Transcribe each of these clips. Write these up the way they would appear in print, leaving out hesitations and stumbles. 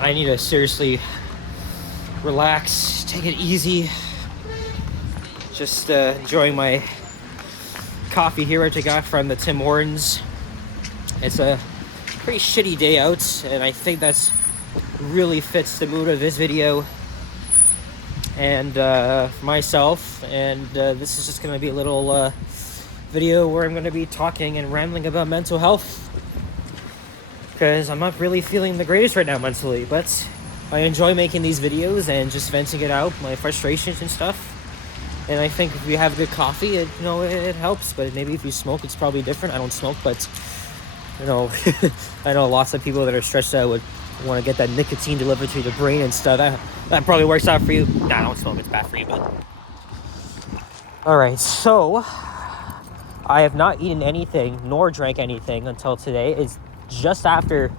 I need to seriously relax, take it easy. Just enjoying my coffee here, which I got from the Tim Hortons. It's a pretty shitty day out, and I think that's really fits the mood of this video and myself. And this is just going to be a little video where I'm going to be talking and rambling about mental health, because I'm not really feeling the greatest right now mentally, but I enjoy making these videos and just venting it out, my frustrations and stuff. And I think if you have good coffee, it helps. But maybe if you smoke, it's probably different. I don't smoke, but I know lots of people that are stressed out would want to get that nicotine delivered to the brain and stuff. That probably works out for you. Nah, don't smoke, it's bad for you. But all right, so I have not eaten anything nor drank anything until today. It's just after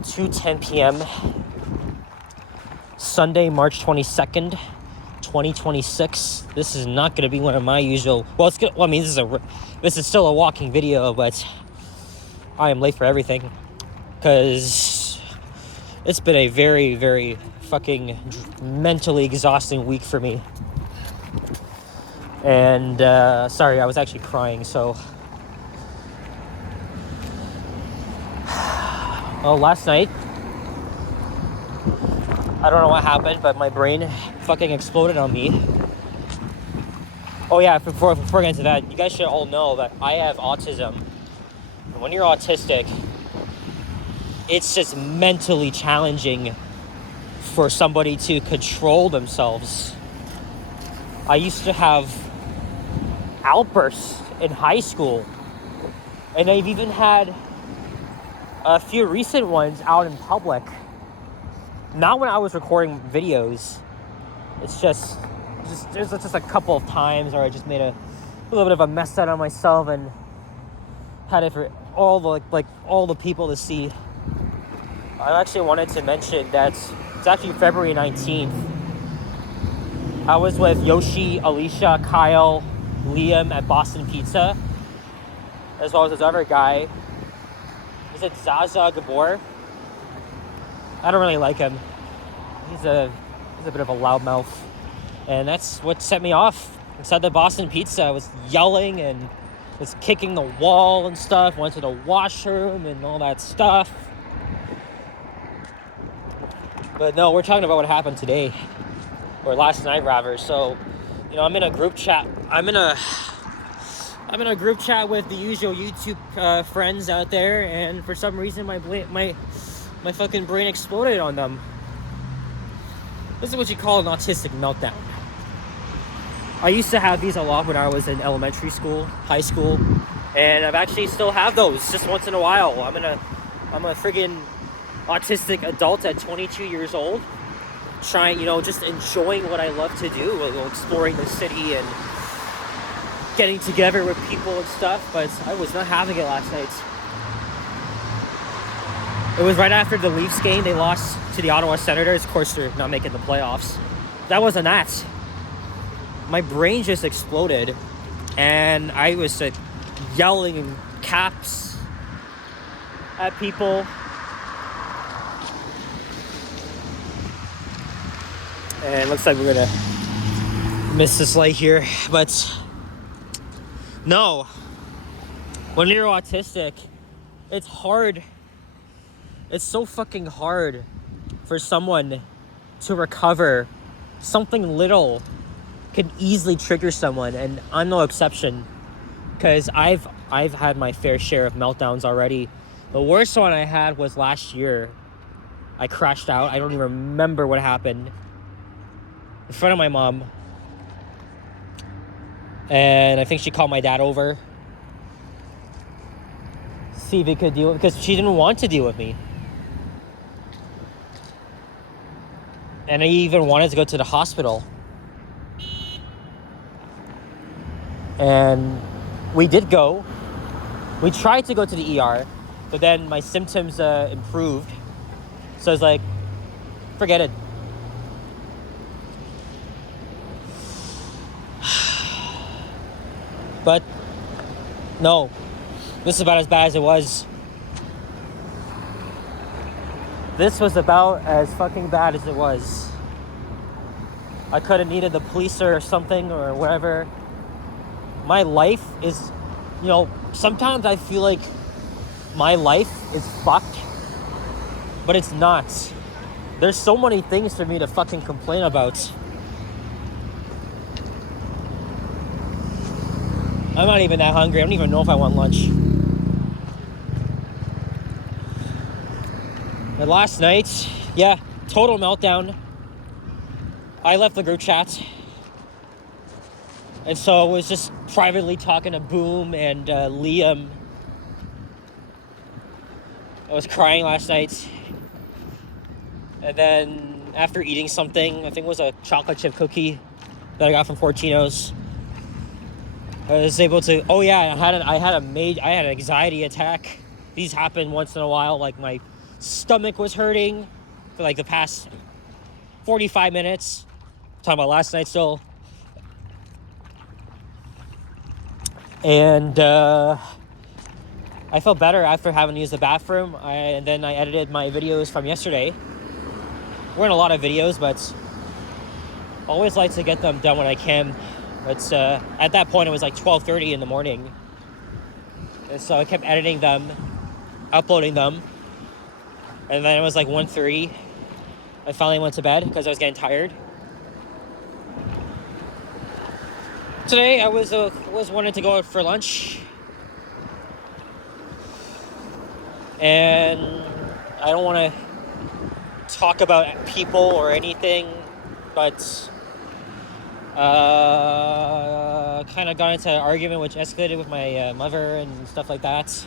2:10 p.m. Sunday, March 22nd, 2026. This is not going to be one of my usual. Well, it's good. Well, I mean, this is still a walking video, but I am late for everything because it's been a very, very fucking mentally exhausting week for me. And sorry, I was actually crying. So, well, last night, I don't know what happened, but my brain fucking exploded on me. Oh yeah, before I get into that, you guys should all know that I have autism. And when you're autistic, it's just mentally challenging for somebody to control themselves. I used to have outbursts in high school, and I've even had a few recent ones out in public. Not when I was recording videos. It's just there's just a couple of times where I just made a little bit of a mess out of myself and had it for all the people to see. I actually wanted to mention that it's actually February 19th. I was with Yoshi, Alicia, Kyle, Liam at Boston Pizza, as well as this other guy. Is it Zaza Gabor? I don't really like him. He's a bit of a loudmouth, and that's what set me off. Inside the Boston Pizza, I was yelling and was kicking the wall and stuff. Went to the washroom and all that stuff. But no, we're talking about what happened today, or last night rather. So, I'm in a group chat. I'm in a group chat with the usual YouTube friends out there, and for some reason my fucking brain exploded on them. This is what you call an autistic meltdown. I used to have these a lot when I was in elementary school, high school, and I've actually still have those just once in a while. I'm a friggin' autistic adult at 22 years old, trying, just enjoying what I love to do, exploring the city and getting together with people and stuff, but I was not having it last night. It was right after the Leafs game. They lost to the Ottawa Senators. Of course, they're not making the playoffs. That wasn't that. My brain just exploded, and I was yelling in caps at people. And it looks like we're gonna miss this light here, but no. When you're autistic, it's hard. It's so fucking hard for someone to recover. Something little can easily trigger someone, and I'm no exception, because I've had my fair share of meltdowns already. The worst one I had was last year. I crashed out. I don't even remember what happened. In front of my mom. And I think she called my dad over. See if he could deal with it, because she didn't want to deal with me. And I even wanted to go to the hospital. And we did go. We tried to go to the ER, but then my symptoms improved. So I was like, forget it. But no, This is about as bad as it was. This was about as fucking bad as it was. I could have needed the police or something or whatever. My life is, sometimes I feel like my life is fucked, but it's not. There's so many things for me to fucking complain about. I'm not even that hungry. I don't even know if I want lunch. And last night, total meltdown. I left the group chat. And so I was just privately talking to Boom and Liam. I was crying last night. And then after eating something, I think it was a chocolate chip cookie that I got from Fortino's, I was able to, I had an anxiety attack. These happen once in a while. Like, my stomach was hurting for like the past 45 minutes. I'm talking about last night still. And I felt better after having to use the bathroom. And then I edited my videos from yesterday. Weren't a lot of videos, but always like to get them done when I can. But at that point, it was like 12:30 in the morning. And so I kept editing them, uploading them. And then it was like 1:30. I finally went to bed because I was getting tired. Today, I was wanting to go out for lunch. And I don't want to talk about people or anything, but kind of got into an argument which escalated with my mother and stuff like that.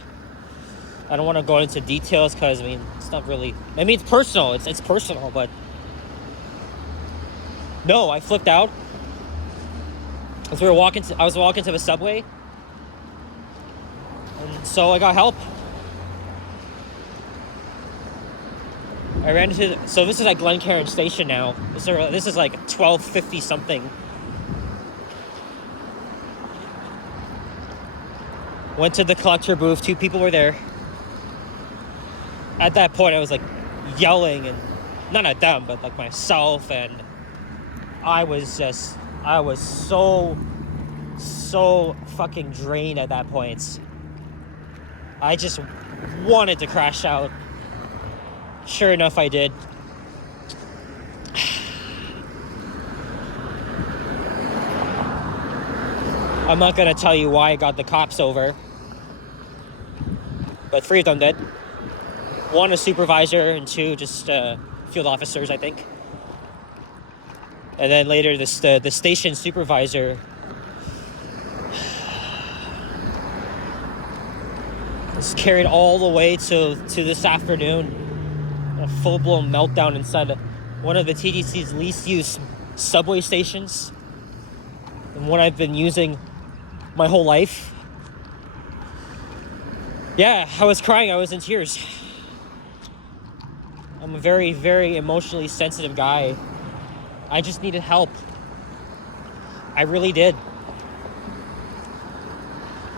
I don't want to go into details because, it's not really... it's personal. It's personal, but... No, I flipped out. As I was walking to the subway. And so I got help. I ran into... So this is like Glencairn Station now. This is like 12:50 something. Went to the collector booth. 2 people were there. At that point, I was like yelling, and not at them, but like myself, and I was so fucking drained at that point. I just wanted to crash out. Sure enough, I did. I'm not gonna tell you why I got the cops over, but 3 of them did. 1 a supervisor and 2 just field officers, I think. And then later, the station supervisor was carried all the way to this afternoon. A full-blown meltdown inside one of the TTC's least used subway stations, and one I've been using my whole life. Yeah, I was crying. I was in tears. I'm a very, very emotionally sensitive guy. I just needed help. I really did.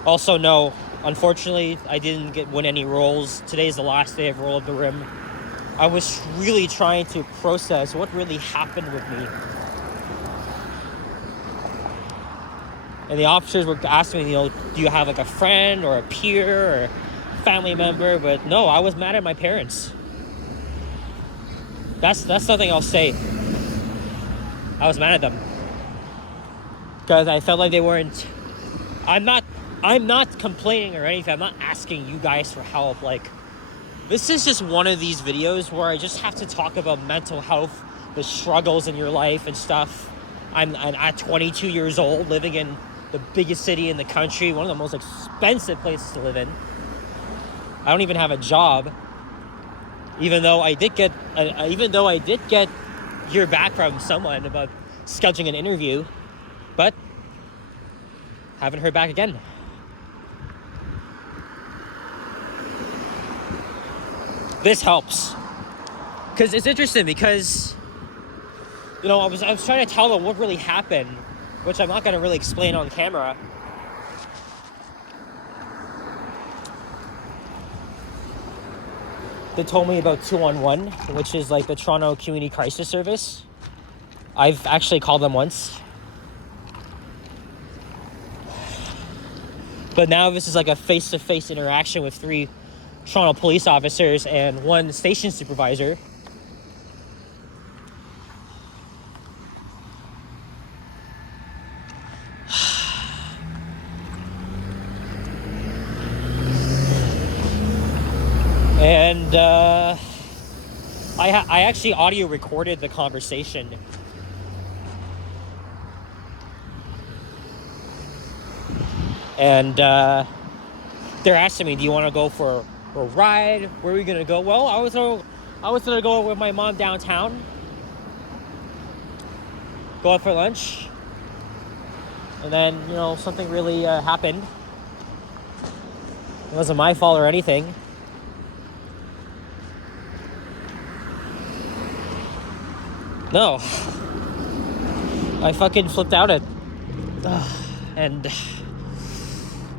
Also, no, unfortunately, I didn't win any roles. Today's the last day of Roll of the Rim. I was really trying to process what really happened with me. And the officers were asking me, do you have like a friend or a peer or family member? But no, I was mad at my parents. That's something I'll say. I was mad at them because I felt like they weren't. I'm not complaining or anything. I'm not asking you guys for help. Like, this is just one of these videos where I just have to talk about mental health, the struggles in your life and stuff. I'm at 22 years old, living in the biggest city in the country, one of the most expensive places to live in. I don't even have a job, even though I did get hear back from someone about scheduling an interview, but haven't heard back again. This helps because it's interesting because I was trying to tell them what really happened, which I'm not going to really explain on camera. they told me about 211, which is like the Toronto Community Crisis Service. I've actually called them once. But now this is like a face-to-face interaction with 3 Toronto police officers and 1 station supervisor. And I actually audio recorded the conversation. And they're asking me, do you want to go for a ride? Where are we gonna go? Well, I was gonna go with my mom downtown, go out for lunch, and then something really happened. It wasn't my fault or anything. No, I fucking flipped out and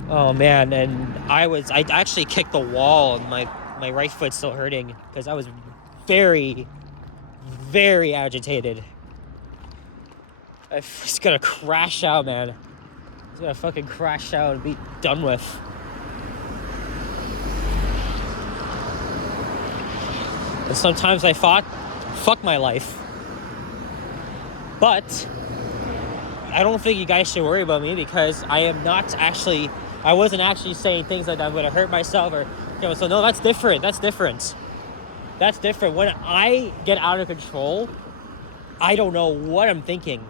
oh man, and I actually kicked the wall, and my right foot's still hurting because I was very, very agitated. I was gonna crash out, man. I was gonna fucking crash out and be done with. And sometimes I thought, fuck my life. But I don't think you guys should worry about me because I wasn't actually saying things like I'm going to hurt myself so no, that's different. That's different. When I get out of control, I don't know what I'm thinking.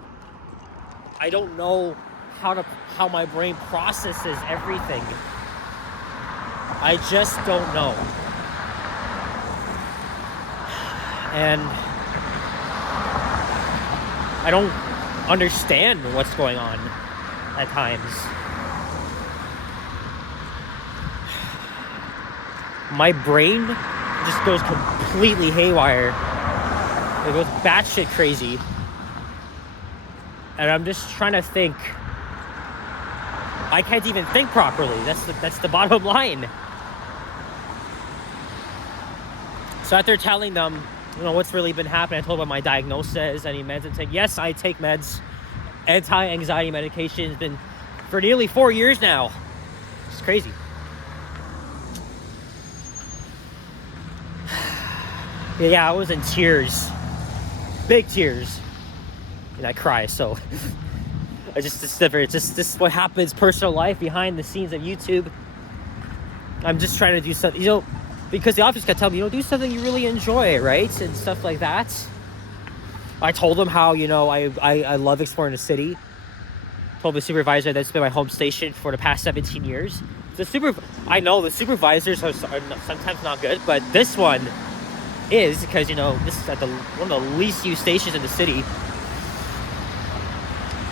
I don't know how my brain processes everything. I just don't know. And I don't understand what's going on at times. My brain just goes completely haywire. It goes batshit crazy. And I'm just trying to think. I can't even think properly. That's the bottom line. So after telling them what's really been happening, I told them my diagnosis, any meds I'm taking. Yes, I take meds, anti-anxiety medication. It's been for nearly 4 years now. It's crazy. Yeah, I was in tears. Big tears. And I cry, so it's just what happens, personal life behind the scenes of YouTube. I'm just trying to do something, because the office kept telling me, do something you really enjoy, right? And stuff like that. I told them how, I love exploring the city. Told the supervisor that's been my home station for the past 17 years. I know the supervisors are sometimes not good, but this one is, because, this is at one of the least used stations in the city.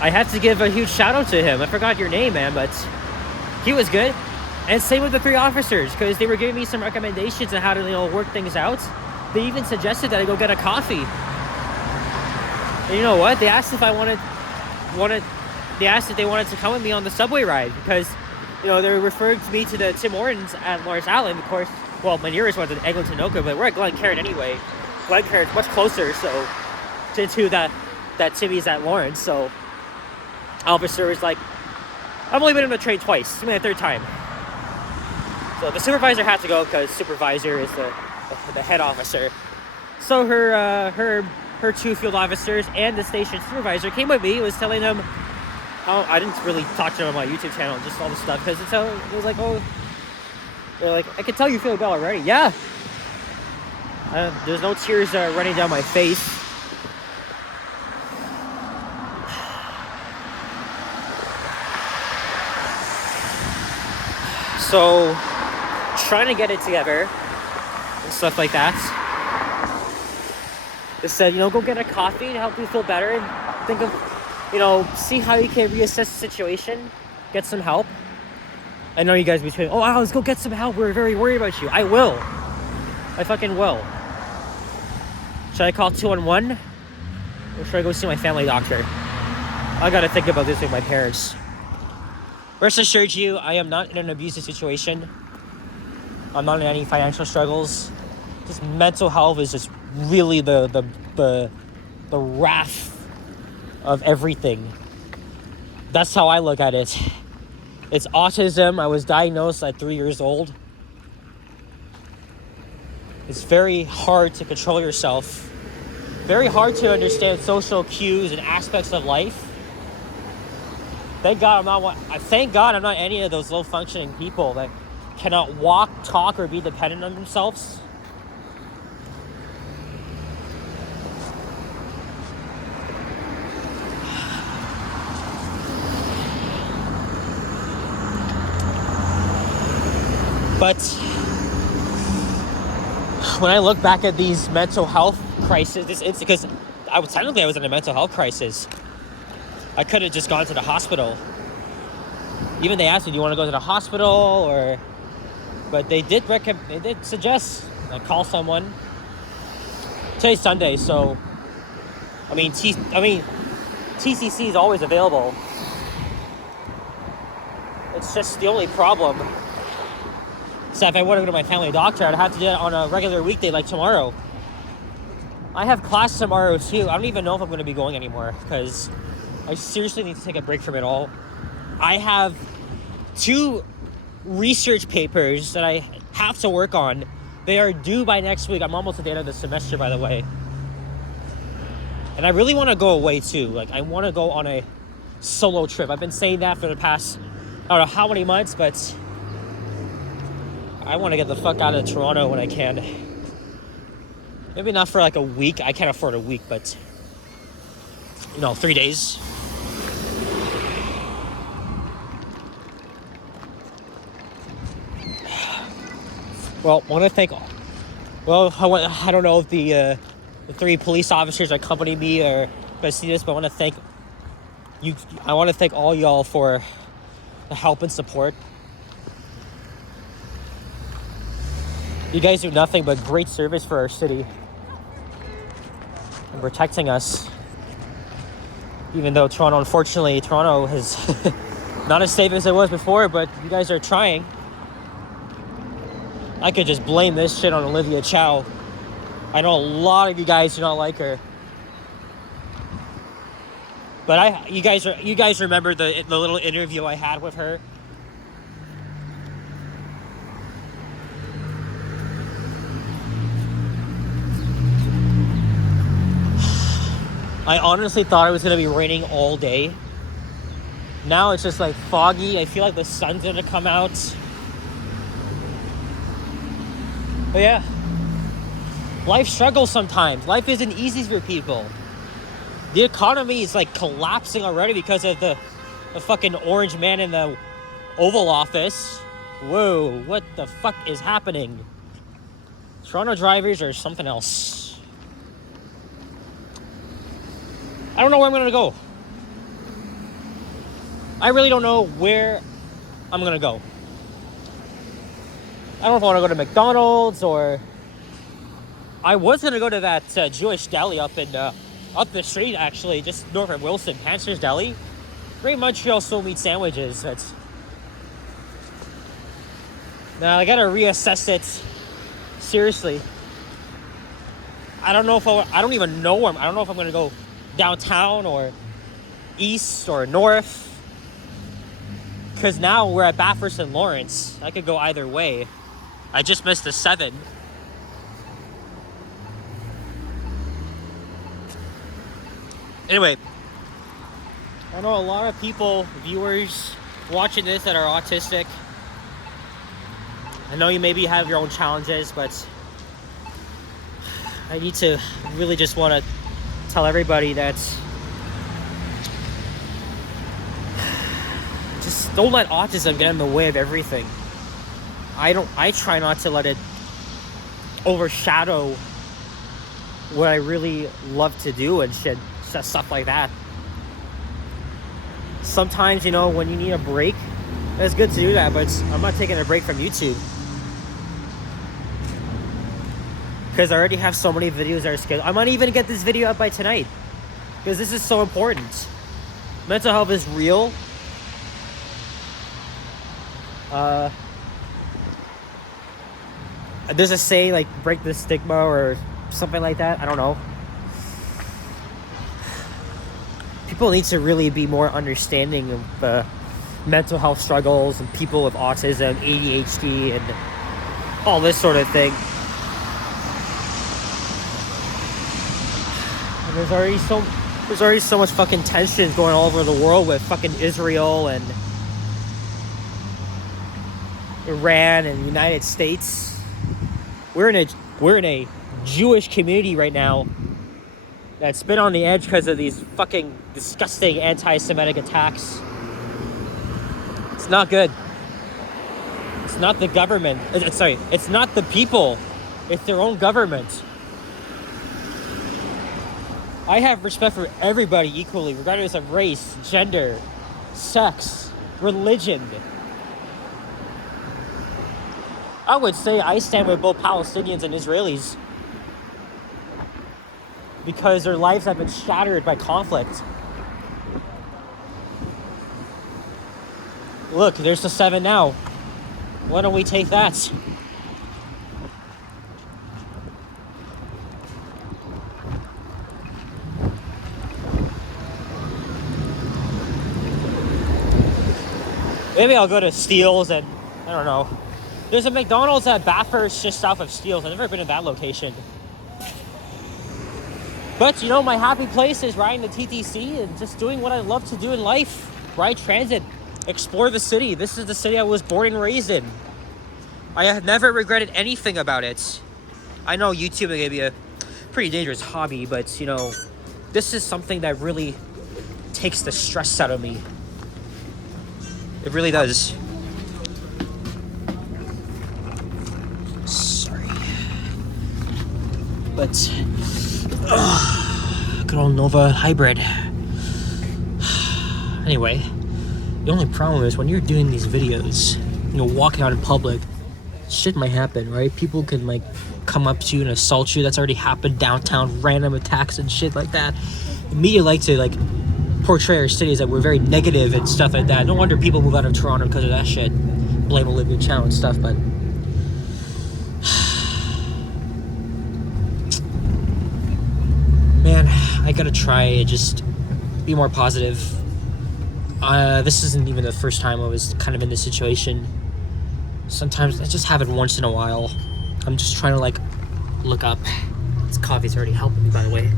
I have to give a huge shout out to him. I forgot your name, man, but he was good. And same with the 3 officers, because they were giving me some recommendations on how to, work things out. They even suggested that I go get a coffee. And you know what? They asked if I they asked if they wanted to come with me on the subway ride, because, they were referring to me to the Tim Hortons at Lawrence Island, of course. Well, my nearest one's in Eglinton, Oka, but we're at Glencairn anyway. Glencairn's much closer, so to that Timmy's at Lawrence. So officer was like, I've only been on the train twice. It's my 3rd time. So the supervisor had to go because supervisor is the head officer. So her 2 field officers and the station supervisor came with me. Was telling them how I didn't really talk to them on my YouTube channel, just all the stuff, because it was like, they're like, I can tell you feel better already. Yeah. There's no tears running down my face. So, trying to get it together and stuff like that. They said, go get a coffee to help you feel better and think of, see how you can reassess the situation, get some help. I know you guys be saying, let's go get some help. We're very worried about you. I will. I fucking will. Should I call 211? Or should I go see my family doctor? I gotta think about this with my parents. Rest assured I am not in an abusive situation. I'm not in any financial struggles. just mental health is just really the wrath of everything. That's how I look at it. It's autism. I was diagnosed at 3 years old. It's very hard to control yourself. Very hard to understand social cues and aspects of life. Thank God I'm not any of those low-functioning people that cannot walk, talk, or be dependent on themselves. But when I look back at these mental health crises, it's because I was in a mental health crisis. I could have just gone to the hospital. Even they asked me, do you want to go to the hospital? But they did suggest I call someone. Today's Sunday, so TCC is always available. It's just the only problem. So if I want to go to my family doctor, I'd have to do it on a regular weekday like tomorrow. I have class tomorrow too. I don't even know if I'm going to be going anymore because I seriously need to take a break from it all. I have 2 research papers that I have to work on. They are due by next week. I'm almost at the end of the semester, by the way. And I really want to go away too. Like, I want to go on a solo trip. I've been saying that for the past, I don't know how many months, but I want to get the fuck out of Toronto when I can. Maybe not for like a week. I can't afford a week, but 3 days. Well, I want to thank. I don't know if the 3 police officers that accompanied me are going to see this, but I want to thank you. I want to thank all y'all for the help and support. You guys do nothing but great service for our city and protecting us. Even though Toronto is not as safe as it was before, but you guys are trying. I could just blame this shit on Olivia Chow. I know a lot of you guys do not like her. But you guys remember the little interview I had with her? I honestly thought it was going to be raining all day. Now it's just like foggy. I feel like the sun's going to come out. But yeah, life struggles sometimes. Life isn't easy for people. The economy is like collapsing already because of the fucking orange man in the Oval Office. Whoa, what the fuck is happening? Toronto drivers are something else. I don't know where I'm gonna go. I really don't know where I'm gonna go. I don't know if I want to go to McDonald's or... I was gonna go to that Jewish deli up the street, actually, just north of Wilson, Pancher's Deli. Great Montreal soul meat sandwiches. Now I gotta reassess it. Seriously, I don't know if I don't even know where I don't know if I'm gonna go downtown or east or north, because now we're at Bathurst and Lawrence. I could go either way. I just missed the 7. Anyway, I know a lot of people, viewers watching this that are autistic. I know you maybe have your own challenges, but I need to really just want to tell everybody that just don't let autism get in the way of everything. I try not to let it overshadow what I really love to do and shit, stuff like that. Sometimes, when you need a break, it's good to do that, but I'm not taking a break from YouTube. Because I already have so many videos that are scheduled. I might even get this video up by tonight. Because this is so important. Mental health is real. There's a say like break the stigma or something like that. I don't know. People need to really be more understanding of mental health struggles and people with autism, ADHD, and all this sort of thing. And there's already so much fucking tension going all over the world with fucking Israel and Iran and the United States. We're in a Jewish community right now that's been on the edge because of these fucking disgusting anti-Semitic attacks. It's not good. It's not the government. It's not the people. It's their own government. I have respect for everybody equally, regardless of race, gender, sex, religion. I would say I stand with both Palestinians and Israelis because their lives have been shattered by conflict. Look, there's the 7 now. Why don't we take that? Maybe I'll go to Steele's and, I don't know. There's a McDonald's at Bathurst just south of Steele's. I've never been to that location. But, you know, my happy place is riding the TTC and just doing what I love to do in life. Ride transit, explore the city. This is the city I was born and raised in. I have never regretted anything about it. I know YouTube may be a pretty dangerous hobby, but, you know, this is something that really takes the stress out of me. It really does. Sorry. But, good old Nova Hybrid. Anyway, the only problem is when you're doing these videos, you know, walking out in public, shit might happen, right? People can, like, come up to you and assault you. That's already happened downtown, random attacks and shit like that. The media like to, like, portray our cities that we're very negative and stuff like that. No wonder people move out of Toronto because of that shit. Blame Olivia Chow and stuff, but man, I gotta try and just be more positive. This isn't even the first time I was kind of in this situation. Sometimes I just have it once in a while. I'm just trying to, like, look up. This coffee's already helping me, by the way.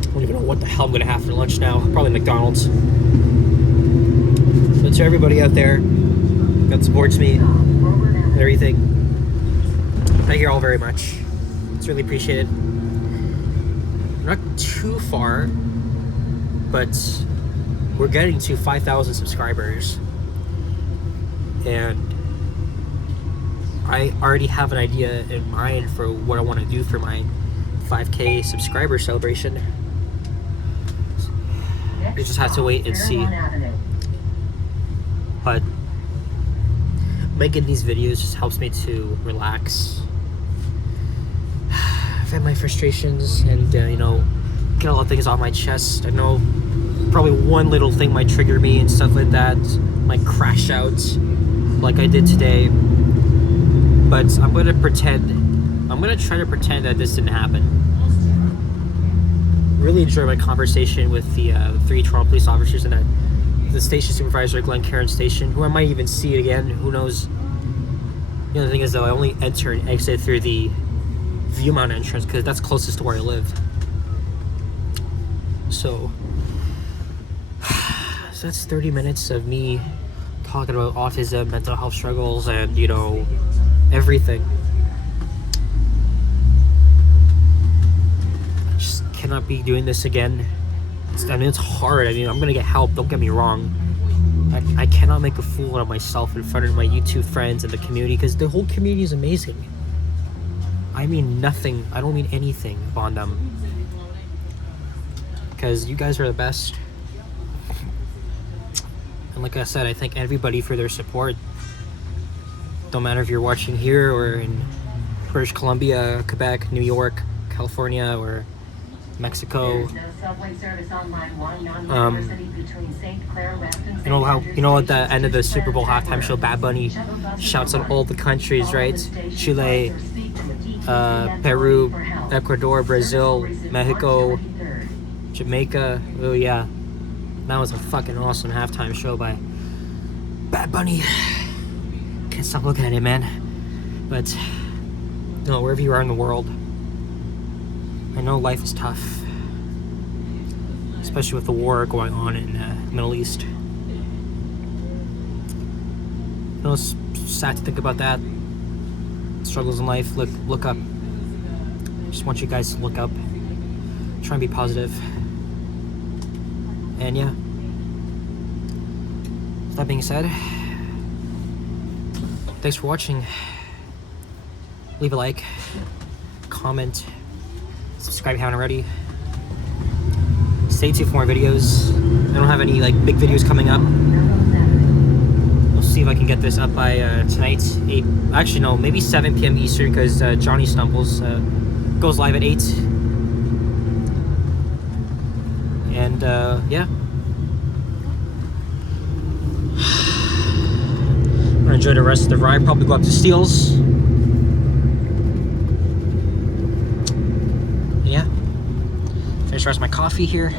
I don't even know what the hell I'm gonna have for lunch now. Probably McDonald's. But to everybody out there that supports me and everything, thank you all very much. It's really appreciated. We're not too far, but we're getting to 5,000 subscribers. And I already have an idea in mind for what I want to do for my 5K subscriber celebration. You just have to wait and see. But making these videos just helps me to relax, vent my frustrations, and you know, get a lot of things off my chest. I know probably one little thing might trigger me and stuff like that, might crash out like I did today. But I'm gonna try to pretend that this didn't happen. Really enjoyed my conversation with the 3 Toronto police officers and the station supervisor at Glencairn Station, who I might even see again. Who knows? The other thing is, though, I only enter and exit through the Viewmount entrance because that's closest to where I live. So that's 30 minutes of me talking about autism, mental health struggles, and, you know, everything. Cannot be doing this again. It's hard. I mean, I'm gonna get help, don't get me wrong. I cannot make a fool out of myself in front of my YouTube friends and the community, because the whole community is amazing. I mean nothing, I don't mean anything upon them, because you guys are the best. And like I said, I thank everybody for their support. Don't matter if you're watching here or in British Columbia, Quebec, New York, California, or Mexico. You know at the end of the Super Bowl halftime show, Bad Bunny shouts out all the countries, right? Chile, Peru, Ecuador, Brazil, Mexico, Jamaica. Oh yeah, that was a fucking awesome halftime show by Bad Bunny. Can't stop looking at it, man. But you know, wherever you are in the world, I know life is tough, especially with the war going on in the Middle East. You know, it's sad to think about that. Struggles in life. Look up. Just want you guys to look up. Try and be positive. And yeah. With that being said, thanks for watching. Leave a like, comment, subscribe if you haven't already. Stay tuned for more videos. I don't have any like big videos coming up. We'll see if I can get this up by tonight. Actually no, maybe 7 p.m. Eastern, because Johnny Stumbles goes live at 8. And yeah. I'm gonna enjoy the rest of the ride. Probably go up to Steele's. Yeah. Finish the rest of my coffee here.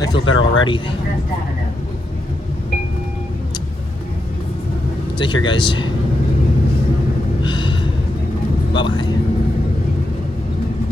I feel better already. Take care, guys. Bye-bye.